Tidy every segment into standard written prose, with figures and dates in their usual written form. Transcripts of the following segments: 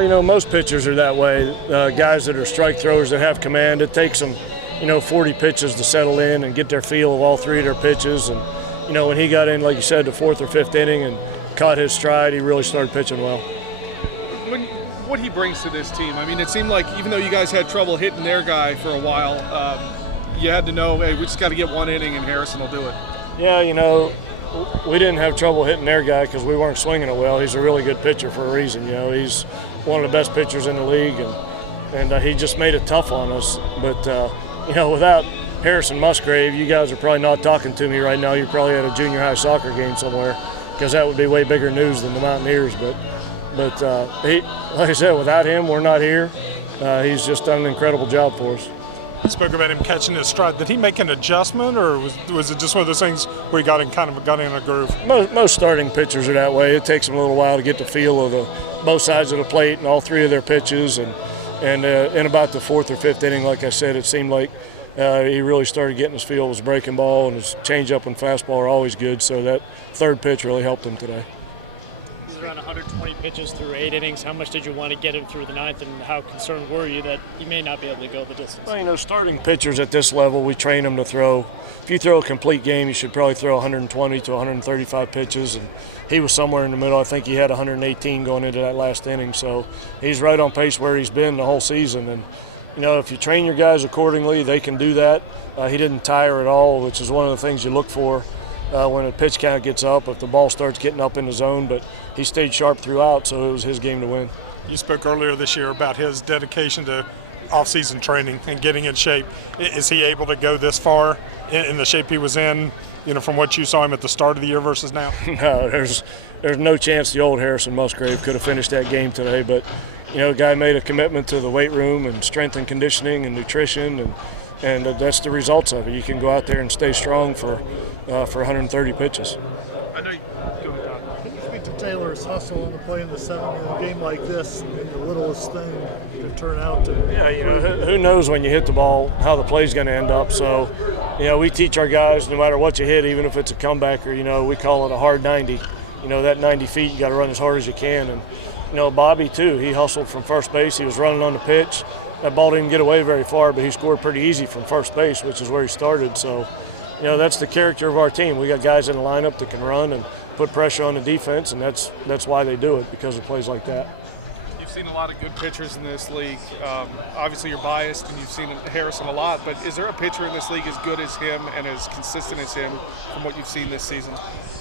You know, most pitchers are that way. Guys that are strike throwers that have command, it takes them, 40 pitches to settle in and get their feel of all three of their pitches. And, when he got in, like you said, the fourth or fifth inning and caught his stride, he really started pitching well. What he brings to this team, I mean, it seemed like even though you guys had trouble hitting their guy for a while, you had to know, hey, we just got to get one inning and Harrison will do it. Yeah, we didn't have trouble hitting their guy because we weren't swinging it well. He's a really good pitcher for a reason. He's one of the best pitchers in the league, and he just made it tough on us. But, without Harrison Musgrave, you guys are probably not talking to me right now. You're probably at a junior high soccer game somewhere because that would be way bigger news than the Mountaineers. But he, like I said, without him, we're not here. He's just done an incredible job for us. You spoke about him catching his stride. Did he make an adjustment, or was it just one of those things where he got in a groove? Most starting pitchers are that way. It takes them a little while to get the feel of both sides of the plate and all three of their pitches. And in about the fourth or fifth inning, like I said, it seemed like he really started getting his feel. His breaking ball and his changeup and fastball are always good. So that third pitch really helped him today. Around 120 pitches through 8 innings. How much did you want to get him through the ninth, and how concerned were you that he may not be able to go the distance? Well, starting pitchers at this level, we train them to throw. If you throw a complete game, you should probably throw 120 to 135 pitches, and he was somewhere in the middle. I think he had 118 going into that last inning, so he's right on pace where he's been the whole season. And if you train your guys accordingly, they can do that. He didn't tire at all, which is one of the things you look for. When a pitch count gets up, if the ball starts getting up in the zone, but he stayed sharp throughout, so it was his game to win. You spoke earlier this year about his dedication to off-season training and getting in shape. Is he able to go this far in the shape he was in, from what you saw him at the start of the year versus now? No, there's no chance the old Harrison Musgrave could have finished that game today, but, the guy made a commitment to the weight room and strength and conditioning and nutrition, and that's the results of it. You can go out there and stay strong for 130 pitches. I know. Go ahead, Don. Can you speak to Taylor's hustle on the play in the seventh? In a game like this, and the littlest thing could turn out to. Yeah, who knows when you hit the ball how the play's going to end up. So, we teach our guys no matter what you hit, even if it's a comebacker. We call it a hard 90. That 90 feet, you got to run as hard as you can. And Bobby too. He hustled from first base. He was running on the pitch. That ball didn't get away very far, but he scored pretty easy from first base, which is where he started. So, that's the character of our team. We got guys in the lineup that can run and put pressure on the defense, and that's why they do it, because of plays like that. You've seen a lot of good pitchers in this league. Obviously, you're biased, and you've seen Harrison a lot, but is there a pitcher in this league as good as him and as consistent as him from what you've seen this season?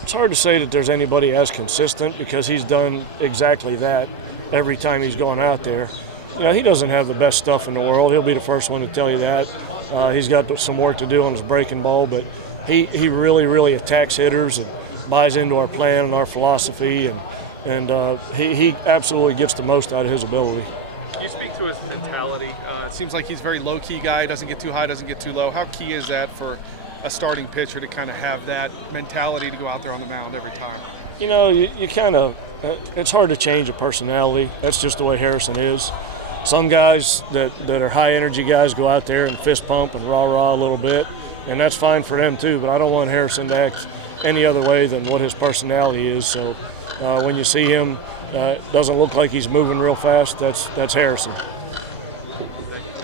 It's hard to say that there's anybody as consistent because he's done exactly that every time he's gone out there. He doesn't have the best stuff in the world. He'll be the first one to tell you that. He's got some work to do on his breaking ball, but he really, really attacks hitters and buys into our plan and our philosophy, and he absolutely gets the most out of his ability. Can you speak to his mentality? It seems like he's a very low-key guy, doesn't get too high, doesn't get too low. How key is that for a starting pitcher to kind of have that mentality to go out there on the mound every time? You kind of it's hard to change a personality. That's just the way Harrison is. Some guys that are high-energy guys go out there and fist pump and rah-rah a little bit, and that's fine for them too, but I don't want Harrison to act any other way than what his personality is. So when you see him, doesn't look like he's moving real fast, that's Harrison.